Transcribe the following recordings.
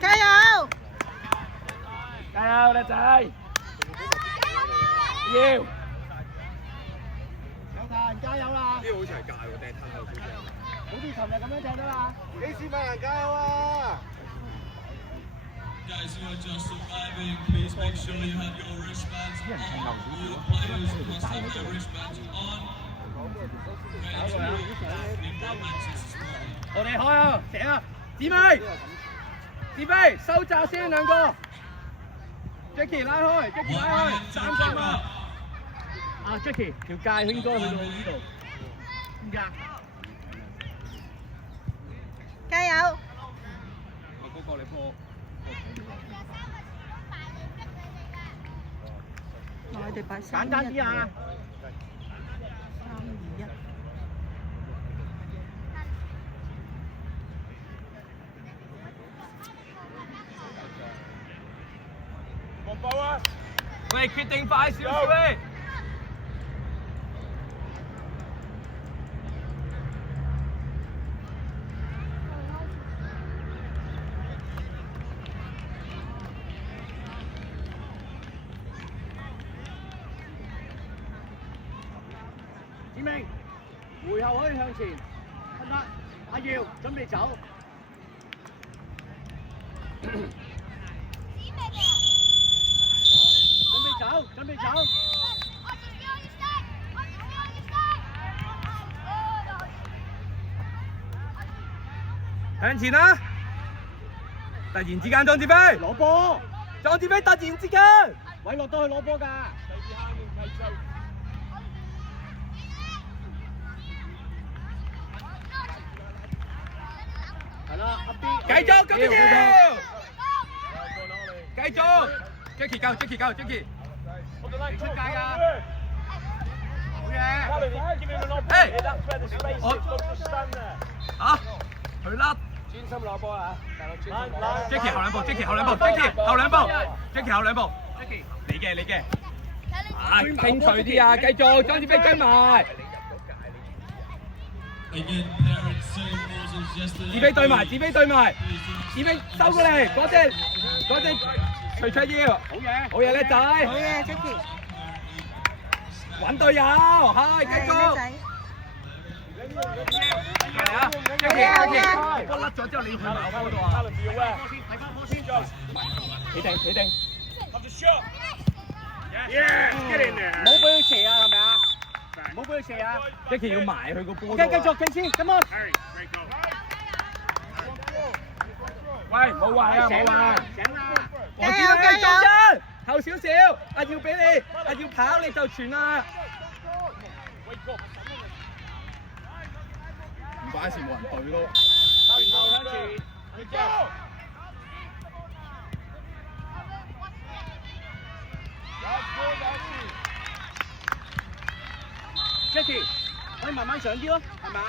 加油！加油，叻仔！要。有大人加油啦！呢個好似係界喎，定係褪後少少？好似尋日咁樣踢得啦！幾時問人加油啊？Guys who are just surviving, please make sure you have your wristbands on. All the players must have their wristbands on. Ready to move back in moments this morning. 我哋開啊，醒啊！姊妹，志飛收窄先兩個 ，Jackie 拉開 ，Jackie 拉開，3個嘛。啊 ，Jackie 條界應該去到呢度，點解？加油！嗰個你波。我哋擺簡單啲啊！ 喂，決定快少少咧！子明，回後可以向前，得唔得？阿耀準備走。 準備走！向前啦！突然之間，莊志飛攞波！莊志飛突然之間，位落到去攞波㗎！係啦，繼續咁要，繼續 ，Jackie 夠 ，Jackie 夠 ，Jackie。 你出界啊！好嘢！我佢甩，專心攞波啊！大佬專心。Jackie 後兩步 ，Jackie 後兩步 ，Jackie 後兩步 ，Jackie 後兩步 ，Jackie 你嘅你嘅，啊清脆啲啊！繼續，莊子飛跟埋，子飛對埋，子飛對埋，子飛收過嚟，嗰隻。 徐卓耀，好嘢，好嘢叻仔，好嘢 ，Jackie， 揾隊友，係繼續。係啊 ，Jackie， 波甩咗之後你要去埋波度啊。睇翻波先，企定，企定。冇俾佢射啊，係咪啊？冇俾佢射啊 ！Jackie 要埋去個波。繼續，繼先 ，come on。喂，冇壞啊，冇壞。 加油加油！後少少，阿耀俾你，阿耀跑你就傳啦。唔關事，冇人對咯。Jackie， 可以慢慢上啲咯，係咪啊？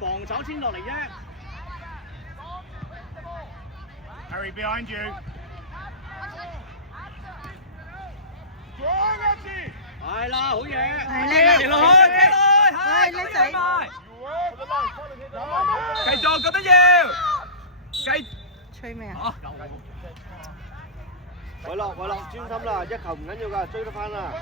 防守先落嚟啫。 Harry behind you. 係啦，好嘢。係叻踢落去，踢落去，係叻仔。繼續，覺得要。繼。吹咩啊？偉樂，專心啦，一球唔緊要㗎，追得翻啦。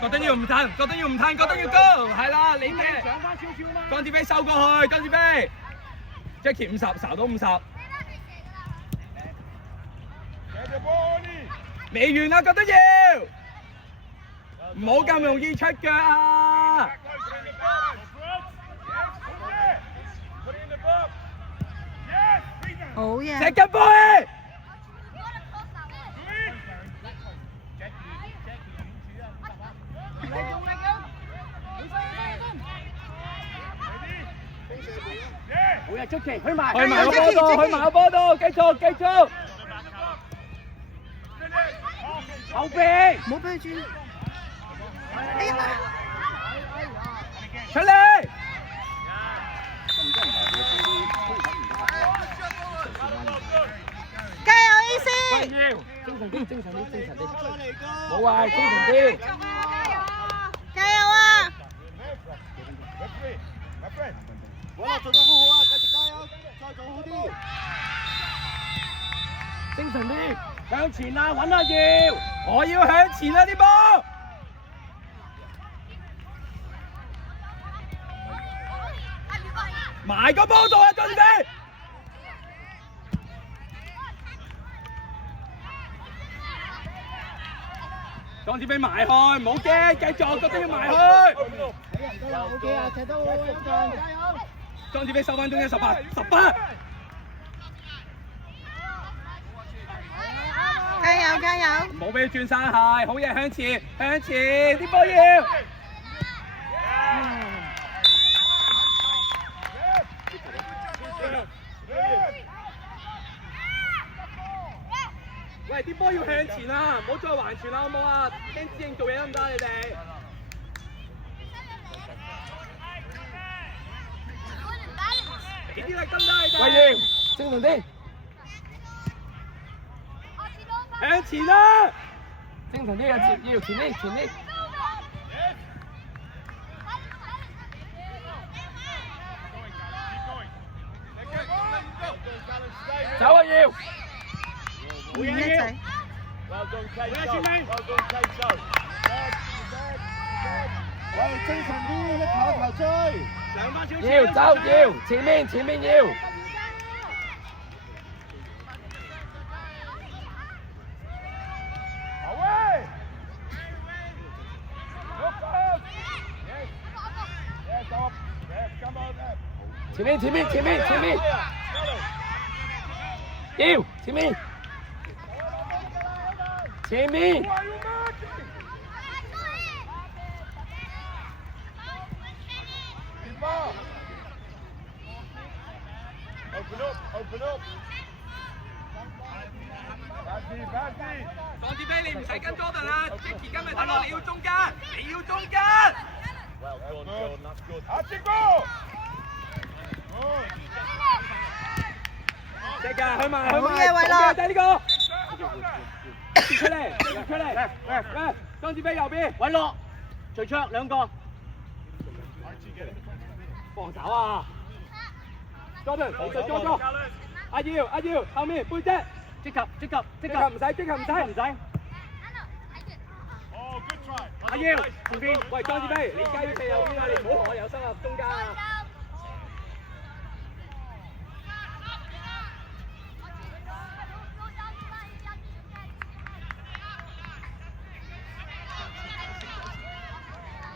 覺得要唔褪，覺得要唔褪，覺得要高，係啦，你嘅。上翻少少嘛。莊志飛收過去，莊志飛 ，Jackie 50，睄到50。未完啊，覺得要。唔好咁容易出腳啊！好嘢！石吉杯。 好嘢 ，Jackie， 去埋個波度，去埋個波度，繼續，繼續。後備，唔好俾佢轉。哎呀！出嚟！加油 AC！精神啲，精神啲，精神啲。冇壞，精神啲。加油啊！ 我哋做得好好啊，繼續加油，再做好啲。精神啲，向前啊，揾啊要，我要向前啊啲波。埋個波度啊，張志飛！張志飛埋去，唔好驚，繼續個都要埋去。OK 啊，踢得好，加油！張志飛收翻中間18。加油加油！唔好俾佢轉晒鞋，好嘢向前，向前，啲波要。喂，啲波要向前啊，唔好再橫傳啦，好唔好啊？聽指應做嘢得唔得？你哋？俾啲力得唔得？你哋？喂，要精神啲，向前啦！精神啲啊，要前啲，前啲。走啊要！唔一仔。喂，精神啲，一球追。上翻少少。要走要，前面要。前面，要前面。張志飛，你唔使跟 Jordan 啦 ，Jackie 跟咪得咯，你要中間。隻㗎，去埋，好嘢，偉樂仔呢個。出嚟，喂，張志飛右邊，偉樂，徐卓兩個。防守啊 ！Jordan， 你對咗。阿耀，後面背脊。即刻，唔使。阿耀前邊，喂，張志飛，你而家要企右邊啊，你唔好同我有心入中間啊！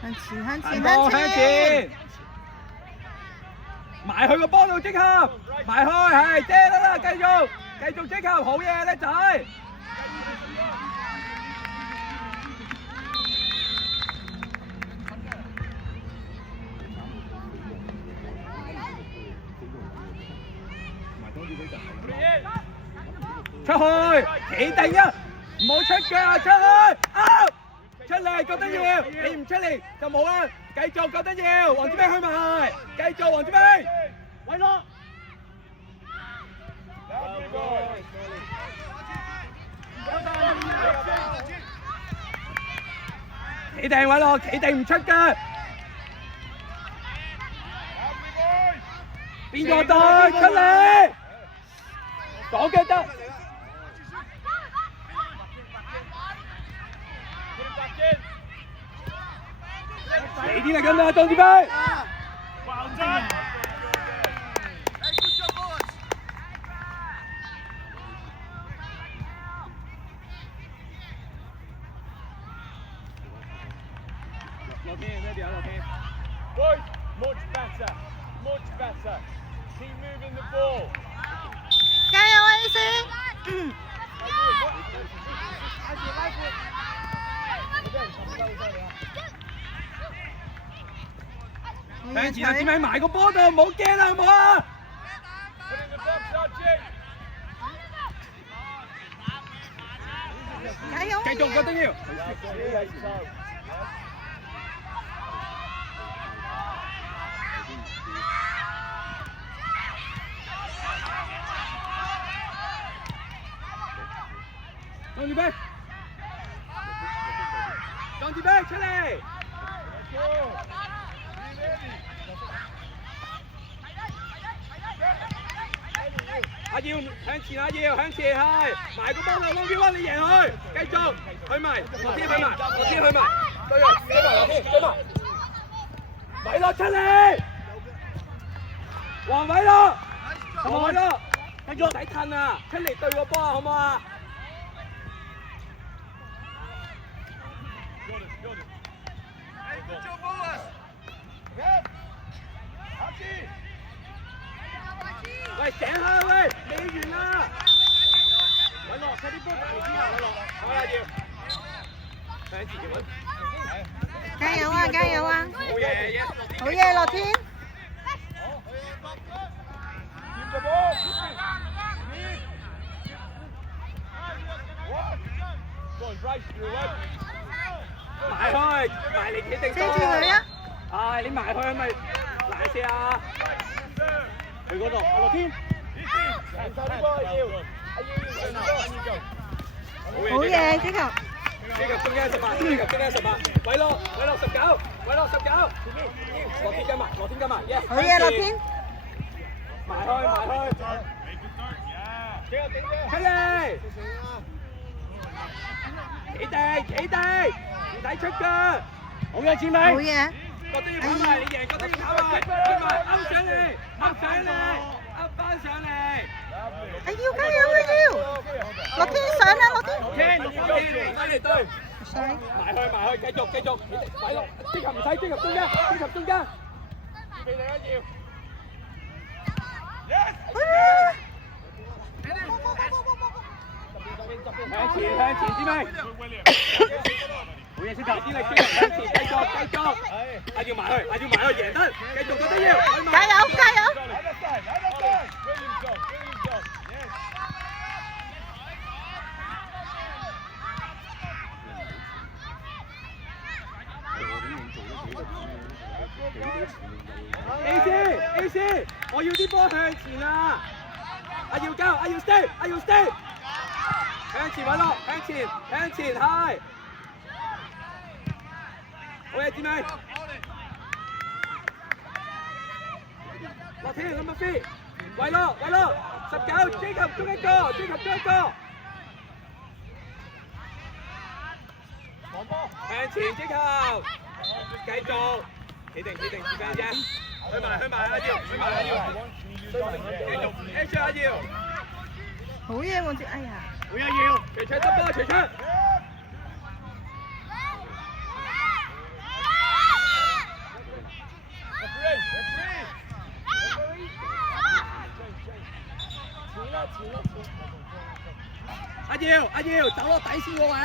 向前，埋去個波度即刻，埋開，係遮得啦，繼續即刻，好嘢，叻仔！出去，企定啊，唔好出腳啊，出去，出嚟覺得要，你唔出嚟就冇啦，繼續覺得要，黃志飛去埋，繼續黃志飛，偉樂，企定偉樂，企定唔出腳，邊個隊出嚟？左腳得。你啲嚟緊啦，張志飛。Boys, much better. Keep moving the ball. 加油啊，AC！向前啊，志偉埋個波度，唔好驚啦，好唔好啊？ Put in the box, Archie. 加油！繼續覺得要。張裝住啤，裝住啤出嚟。阿耀向前，阿耀向前係埋個波頭，1v1你贏佢，繼續去埋，落天去埋，落天去埋，對啊，追埋落天，追埋，偉樂出嚟，黃偉樂，黃偉樂，繼續唔使褪啊，出嚟對個波啊，好唔好啊？喂，醒下喂，未完啦！偉樂，快啲波大力啲啊！偉樂，好啦要，向前揾。加油啊！加油啊！好嘢，好嘢，樂天。埋開，埋嚟企定遮住佢啊！唉，你埋去咪攔射啊！去嗰度，阿樂天。好嘢，積球。積球中間18，積球中間18，偉樂19，偉樂19，落天跟埋，yes。好嘢，樂天。埋開，出嚟，企地，唔使出腳，好嘅，志明。好嘢。覺得要跑埋，你贏覺得要跑埋，去埋，勾上嚟，勾翻上嚟。哎要加油啊要！樂天上啦，樂天。天，快嚟對。上。埋去，繼續，偉樂，積球唔使，積球中間。預備第一要。向前，志明。好嘢，先頭，啲力向前，繼續。阿耀埋去，贏得，繼續覺得要。加油！AC，我要啲波向前啊！阿耀交，阿耀 stay，向前偉樂，向前係。好嘢，志明。落天咁啊飛，偉樂19，追求中一個。向前追求，繼續，企定，時間啫。去埋阿耀，繼續 H 阿耀。好嘢，黃志，哎呀！好嘢，耀，徐卓執波，徐卓。阿耀，走落底線個位啊！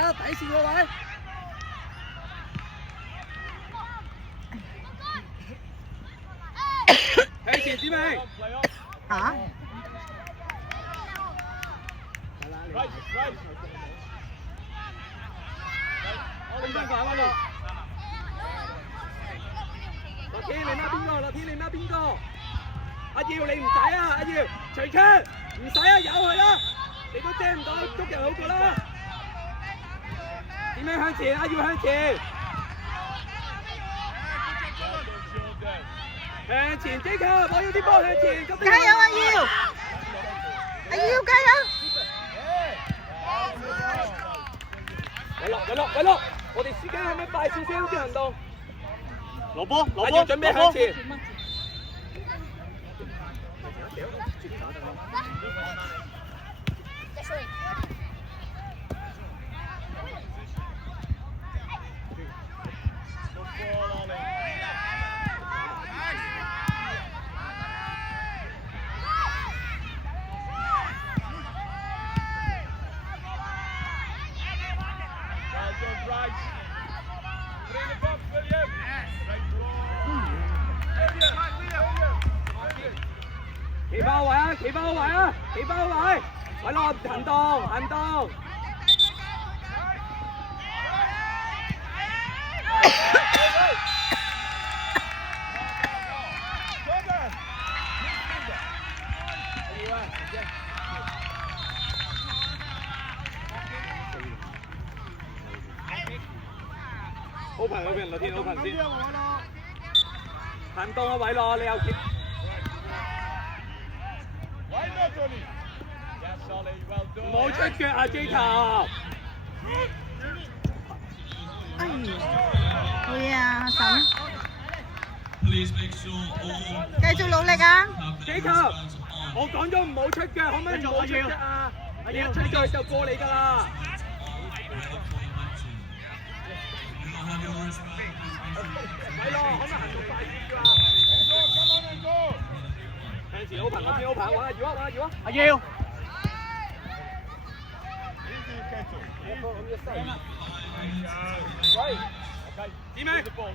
向前，志明。嚇？落天你媽邊個？阿耀你唔使啊！阿耀，徐昌唔使啊，由佢啦，你都遮唔到，捉人好過啦。點樣向前？阿耀向前，追球，我要啲波向前。加油啊耀！加油！偉樂，我哋時間係咪快少少啲行動？攞波，阿耀準備向前。企翻個位，偉樂行動。open 嗰邊，樂天 open 先。行動啊，偉樂，你又見。唔好出腳啊，機球！哎呀，好嘢啊，嬸， Please make sure all 繼續努力啊！機球，我講咗唔好出腳，可唔可以唔好出腳啊？你一出腳就過你㗎啦。偉樂，可唔可以行到快啲㗎？向前 open， 樂天 open， 玩下搖啊，玩下搖啊！阿耀。點咩？Go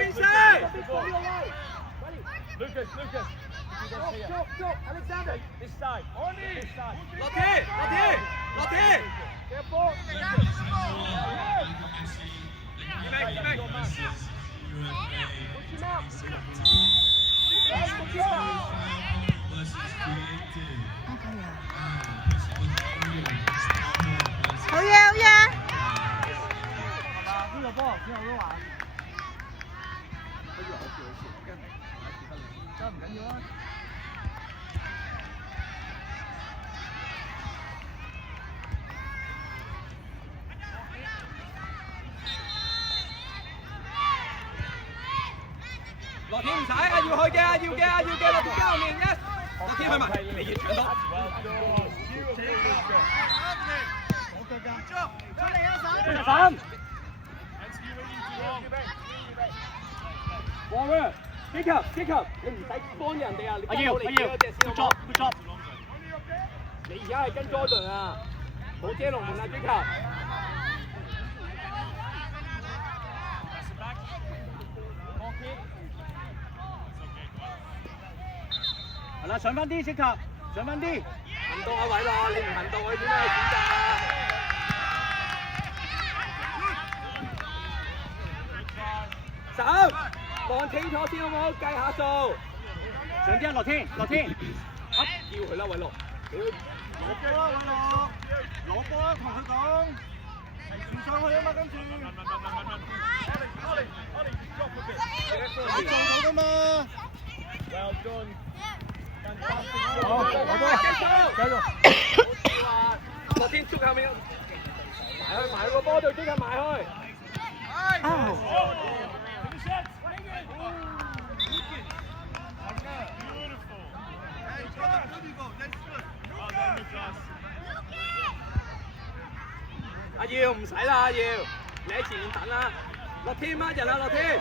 inside! Lucas. Alexander. This side. Lotte.好嘢，好嘢！呢個波之後都話。真唔緊要啊！樂天唔使啊，要去嘅，樂天交後面嘅，樂天去埋，你越搶多。審。Warren，機球，你唔使幫人哋啊，你幫到你嗰隻先好。good job。你而家係跟 Jordan 啊，冇遮龍門啊，機球。係啦，上翻啲，即刻上翻啲。行動啊，偉樂，你唔行動，佢點樣去選擇啊？手，望清楚先好唔好？計下數。上啲啊，樂天。叫佢啦，偉樂。攞波啦，同佢講，唔上去啊嘛，跟住。你做到噶嘛？好，攞波，繼續。樂天捉後面，埋去個波度，即刻埋去。阿耀唔使啦，阿耀，你喺前面等啦。樂天乜人啊，樂天？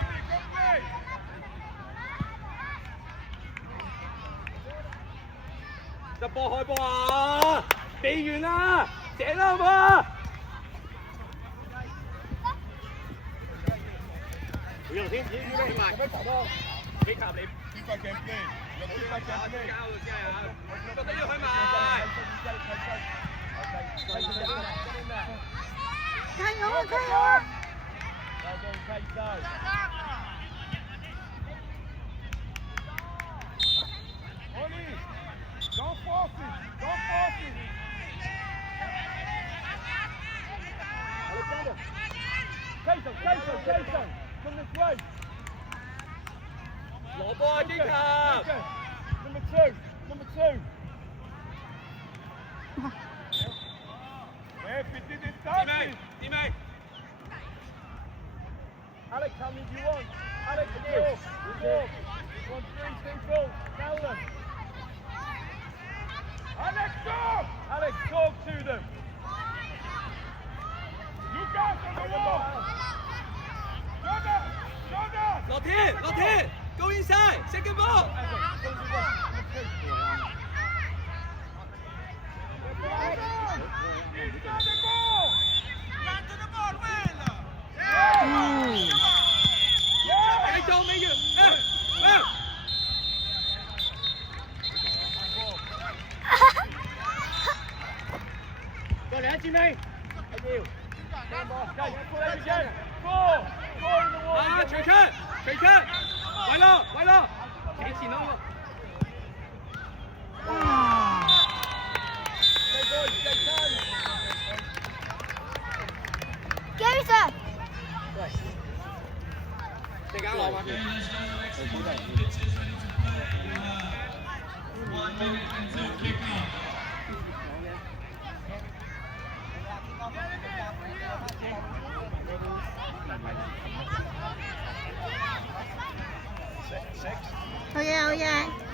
就波開波啊！避完啦，射啦好唔好？不用先，埋，俾球你。交到先啊！覺得要去埋。加油啊！加油啊！ Don't force it. Jason, from this way. 攞波啊，機球！ Number two. If it didn't touch it. 點咩？ Alex, how many do you want? Alex, four. 1, 3, central. Nolan. Alex, talk to them. Look out on the wall. Jordan. 樂天 ，go inside， second ball。 Inside the ball. Run to the ball, Will. 繼續美月，過嚟一支尾。啊，徐出，偉樂，幾前咯喎！哇！ pitch is ready to play. We have 1 minute until kickoff. Oh yeah, oh yeah.